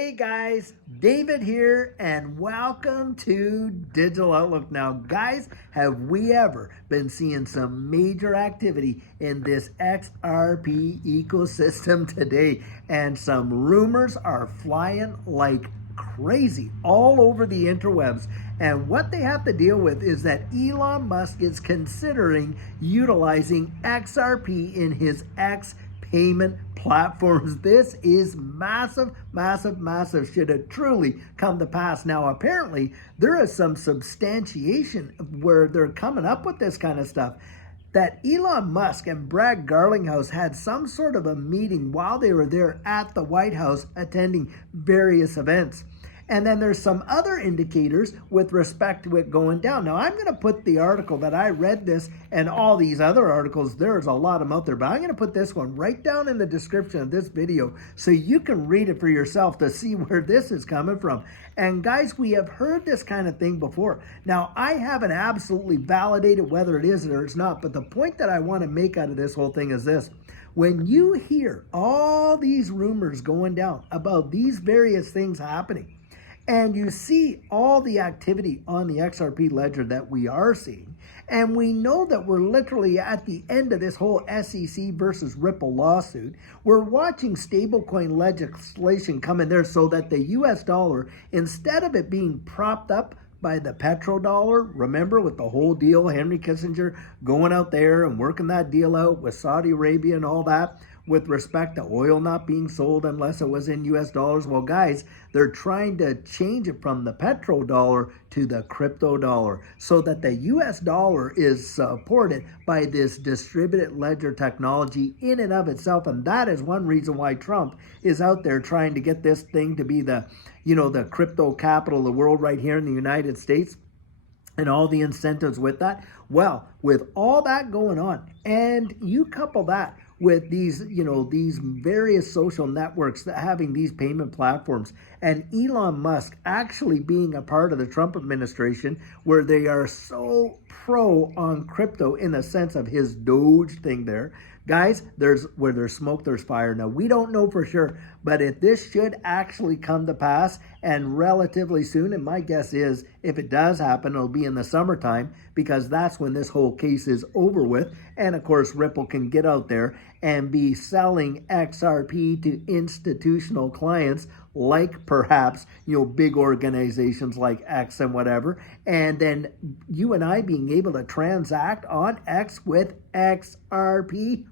Hey guys, David here, and welcome to Digital Outlook. Now, guys, have we ever been seeing some major activity in this XRP ecosystem today? And some rumors are flying like crazy all over the interwebs. And what they have to deal with is that Elon Musk is considering utilizing XRP in his X payment platforms. This is massive, massive, massive. Should it truly come to pass. Now, apparently, there is some substantiation where they're coming up with this kind of stuff. That Elon Musk and Brad Garlinghouse had some sort of a meeting while they were there at the White House attending various events. And then there's some other indicators with respect to it going down. Now, I'm going to put the article that I read this and all these other articles, there's a lot of them out there, but I'm going to put this one right down in the description of this video so you can read it for yourself to see where this is coming from. And guys, we have heard this kind of thing before. Now, I haven't absolutely validated whether it is or it's not, but the point that I want to make out of this whole thing is this. When you hear all these rumors going down about these various things happening, and you see all the activity on the XRP ledger that we are seeing, and we know that we're literally at the end of this whole SEC versus Ripple lawsuit. We're watching stablecoin legislation come in there so that the US dollar, instead of it being propped up by the petrodollar, remember with the whole deal, Henry Kissinger going out there and working that deal out with Saudi Arabia and all that, with respect to oil not being sold unless it was in US dollars. Well, guys, they're trying to change it from the petrodollar to the crypto dollar so that the US dollar is supported by this distributed ledger technology in and of itself. And that is one reason why Trump is out there trying to get this thing to be the crypto capital of the world right here in the United States. And all the incentives with that. Well, with all that going on, and you couple that with these various social networks that having these payment platforms, and Elon Musk actually being a part of the Trump administration where they are so pro on crypto in the sense of his Doge thing there. Guys, where there's smoke, there's fire. Now, we don't know for sure, but if this should actually come to pass and relatively soon, and my guess is if it does happen, it'll be in the summertime because that's when this whole case is over with. And of course, Ripple can get out there and be selling XRP to institutional clients like perhaps, big organizations like X and whatever. And then you and I being able to transact on X with XRP.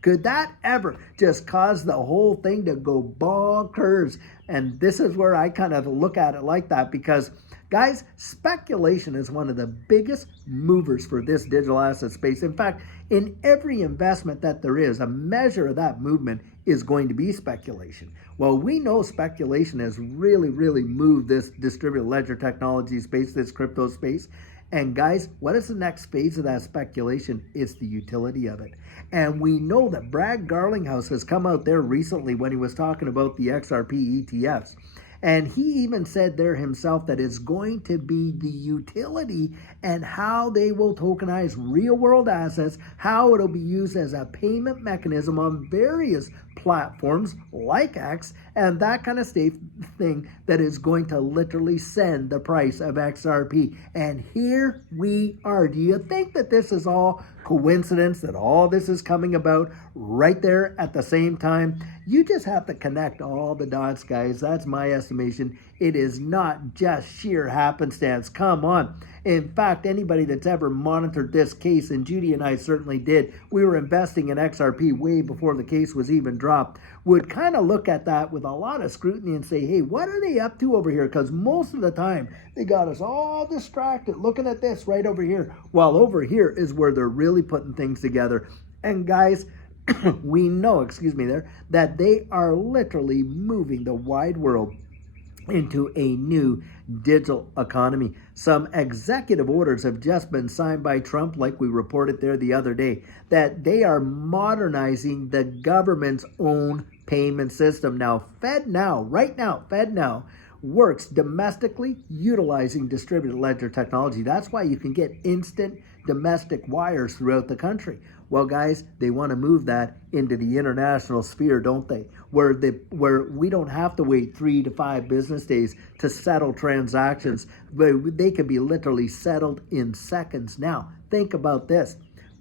Could that ever just cause the whole thing to go bonkers? And this is where I kind of look at it like that because, guys, speculation is one of the biggest movers for this digital asset space. In fact, in every investment that there is, a measure of that movement is going to be speculation. Well, we know speculation has really, really moved this distributed ledger technology space, this crypto space. And guys, what is the next phase of that speculation? It's the utility of it. And we know that Brad Garlinghouse has come out there recently when he was talking about the XRP ETFs. And he even said there himself that it's going to be the utility and how they will tokenize real world assets, how it'll be used as a payment mechanism on various platforms like X and that kind of thing that is going to literally send the price of XRP. And here we are. Do you think that this is all coincidence, that all this is coming about right there at the same time? You just have to connect all the dots, guys. That's my estimation. It is not just sheer happenstance. Come on. In fact, anybody that's ever monitored this case, and Judy and I certainly did, we were investing in XRP way before the case was even dropped, would kind of look at that with a lot of scrutiny and say, hey, what are they up to over here? Because most of the time, they got us all distracted looking at this right over here, while over here is where they're really putting things together. And guys, we know, that they are literally moving the wide world into a new digital economy. Some executive orders have just been signed by Trump, like we reported there the other day, that they are modernizing the government's own payment system. Now, FedNow works domestically utilizing distributed ledger technology. That's why you can get instant domestic wires throughout the country. Well, guys, they want to move that into the international sphere, don't they? Where we don't have to wait 3 to 5 business days to settle transactions, but they can be literally settled in seconds. Now, think about this.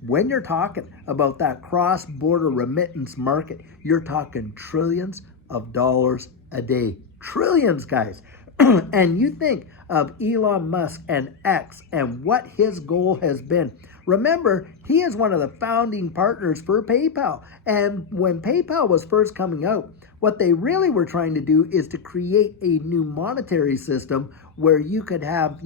When you're talking about that cross-border remittance market, you're talking trillions of dollars a day. Trillions, guys. And you think of Elon Musk and X and what his goal has been. Remember, he is one of the founding partners for PayPal. And when PayPal was first coming out, what they really were trying to do is to create a new monetary system where you could have,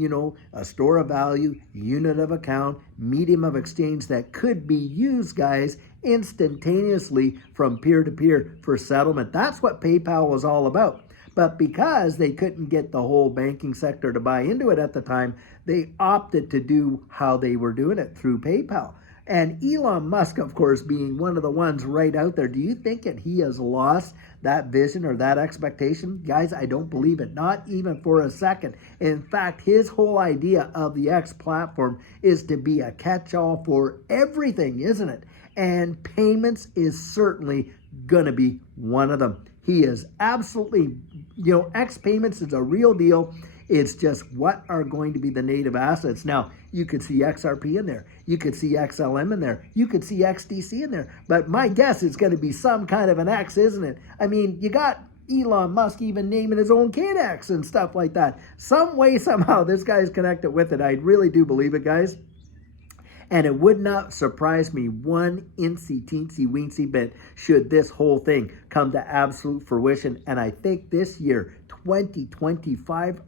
a store of value, unit of account, medium of exchange that could be used, guys, instantaneously from peer to peer for settlement. That's what PayPal was all about. But because they couldn't get the whole banking sector to buy into it at the time, they opted to do how they were doing it through PayPal. And Elon Musk, of course, being one of the ones right out there, do you think that he has lost that vision or that expectation? Guys, I don't believe it, not even for a second. In fact, his whole idea of the X platform is to be a catch-all for everything, isn't it? And payments is certainly going to be one of them. He is absolutely, X payments is a real deal. It's just what are going to be the native assets. Now, you could see XRP in there. You could see XLM in there. You could see XDC in there. But my guess is going to be some kind of an X, isn't it? I mean, you got Elon Musk even naming his own kid X and stuff like that. Some way, somehow, this guy's connected with it. I really do believe it, guys. And it would not surprise me one incy teensy weensy bit should this whole thing come to absolute fruition. And I think this year, 2025,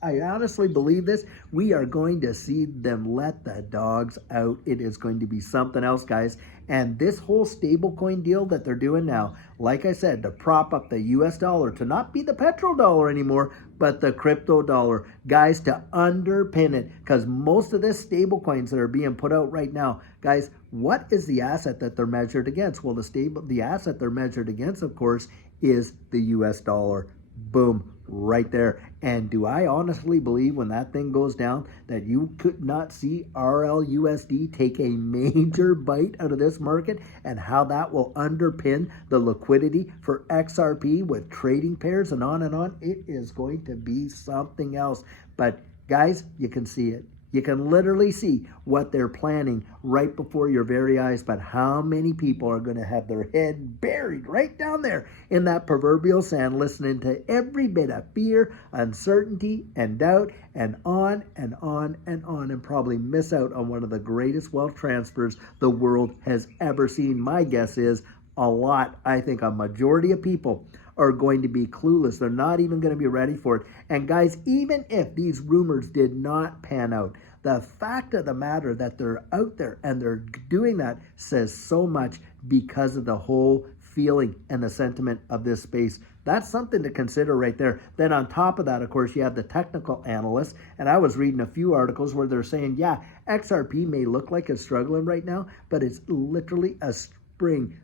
I honestly believe this, we are going to see them let the dogs out. It is going to be something else, guys. And this whole stablecoin deal that they're doing now, like I said, to prop up the US dollar, to not be the petrodollar anymore, but the crypto dollar, guys, to underpin it, because most of this stable coins that are being put out right now, guys, what is the asset that they're measured against? Well, the asset they're measured against, of course, is the US dollar. Boom, right there. And do I honestly believe when that thing goes down that you could not see RLUSD take a major bite out of this market, and how that will underpin the liquidity for XRP with trading pairs and on and on? It is going to be something else. But guys, you can see it. You can literally see what they're planning right before your very eyes, but how many people are going to have their head buried right down there in that proverbial sand, listening to every bit of fear, uncertainty, and doubt, and on and on and on, and probably miss out on one of the greatest wealth transfers the world has ever seen. My guess is a lot. I think a majority of people are going to be clueless. They're not even going to be ready for it. And guys, even if these rumors did not pan out, the fact of the matter that they're out there and they're doing that says so much because of the whole feeling and the sentiment of this space. That's something to consider right there. Then on top of that, of course, you have the technical analysts. And I was reading a few articles where they're saying, yeah, XRP may look like it's struggling right now, but it's literally a spring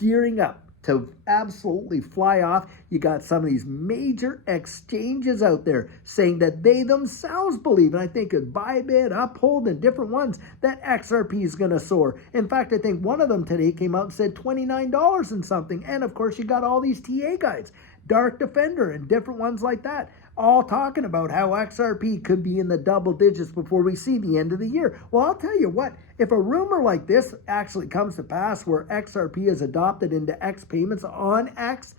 gearing up to absolutely fly off. You got some of these major exchanges out there saying that they themselves believe, and I think it's Bybit, Uphold, and different ones, that XRP is going to soar. In fact, I think one of them today came out and said $29 and something. And of course, you got all these TA guides, Dark Defender, and different ones like that, all talking about how XRP could be in the double digits before we see the end of the year. Well, I'll tell you what, if a rumor like this actually comes to pass where XRP is adopted into X payments on X,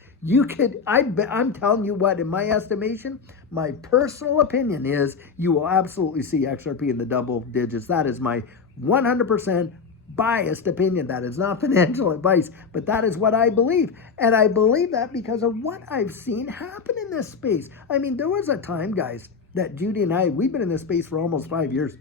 I'm telling you what, in my estimation, my personal opinion is you will absolutely see XRP in the double digits. That is my 100% biased opinion. That is not financial advice, but that is what I believe. And I believe that because of what I've seen happen in this space. I mean, there was a time, guys, that Judy and we've been in this space for almost 5 years.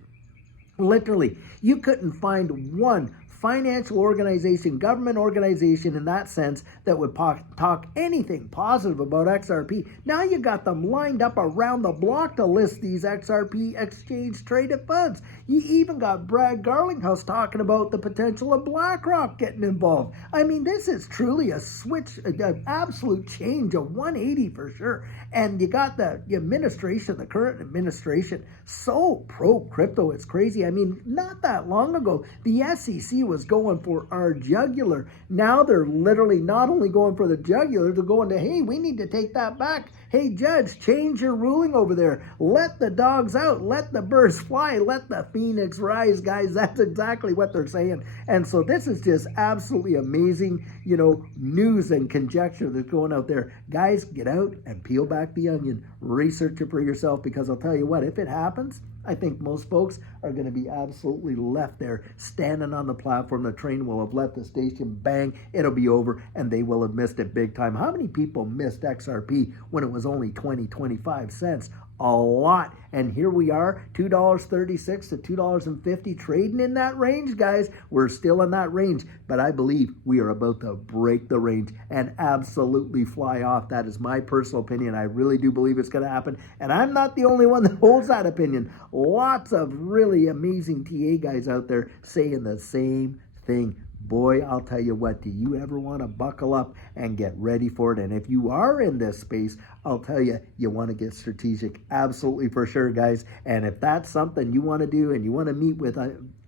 Literally, you couldn't find one financial organization, government organization in that sense that would talk anything positive about XRP. Now you got them lined up around the block to list these XRP exchange traded funds. You even got Brad Garlinghouse talking about the potential of BlackRock getting involved. I mean, this is truly a switch, an absolute change, a 180 for sure. And you got the administration, the current administration, so pro-crypto, it's crazy. I mean, not that long ago, the SEC was was going for our jugular. Now they're literally not only going for the jugular, they're going to, hey, we need to take that back. Hey, judge, change your ruling over there. Let the dogs out. Let the birds fly. Let the phoenix rise, guys. That's exactly what they're saying. And so this is just absolutely amazing, news and conjecture that's going out there. Guys, get out and peel back the onion. Research it for yourself, because I'll tell you what, if it happens, I think most folks are going to be absolutely left there standing on the platform. The train will have left the station, bang, it'll be over, and they will have missed it big time. How many people missed XRP when it was only 25 cents? A lot. And here we are, $2.36 to $2.50, trading in that range, guys. We're still in that range, but I believe we are about to break the range and absolutely fly off. That is my personal opinion. I really do believe it's going to happen, and I'm not the only one that holds that opinion. Lots of really amazing TA guys out there saying the same thing. Boy, I'll tell you what, do you ever want to buckle up and get ready for it? And if you are in this space, I'll tell you, you want to get strategic. Absolutely, for sure, guys. And if that's something you want to do and you want to meet with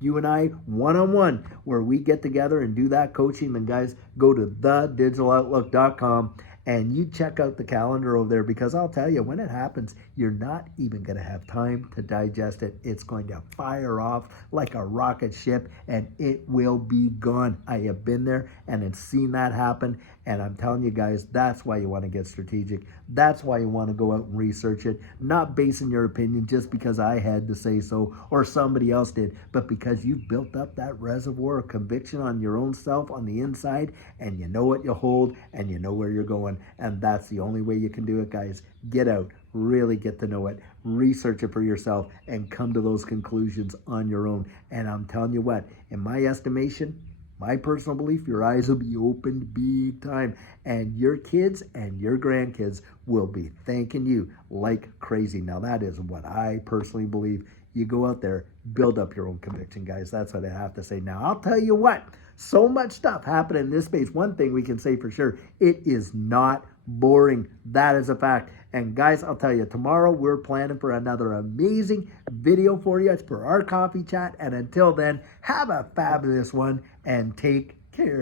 you and I one-on-one, where we get together and do that coaching, then guys, go to thedigital.outlook.com and you check out the calendar over there, because I'll tell you, when it happens, you're not even going to have time to digest it. It's going to fire off like a rocket ship, and it will be gone. I have been there and have seen that happen, and I'm telling you guys, that's why you want to get strategic. That's why you want to go out and research it, not basing your opinion just because I had to say so or somebody else did, but because you've built up that reservoir of conviction on your own self on the inside, and you know what you hold and you know where you're going. And that's the only way you can do it, guys. Get out, really get to know it, research it for yourself, and come to those conclusions on your own. And I'm telling you what, in my estimation, my personal belief, your eyes will be opened big time, and your kids and your grandkids will be thanking you like crazy. Now, that is what I personally believe. You go out there, build up your own conviction, guys. That's what I have to say. Now, I'll tell you what, so much stuff happening in this space. One thing we can say for sure, it is not boring. That is a fact. And guys, I'll tell you, tomorrow we're planning for another amazing video for you. It's for our coffee chat. And until then, have a fabulous one and take care.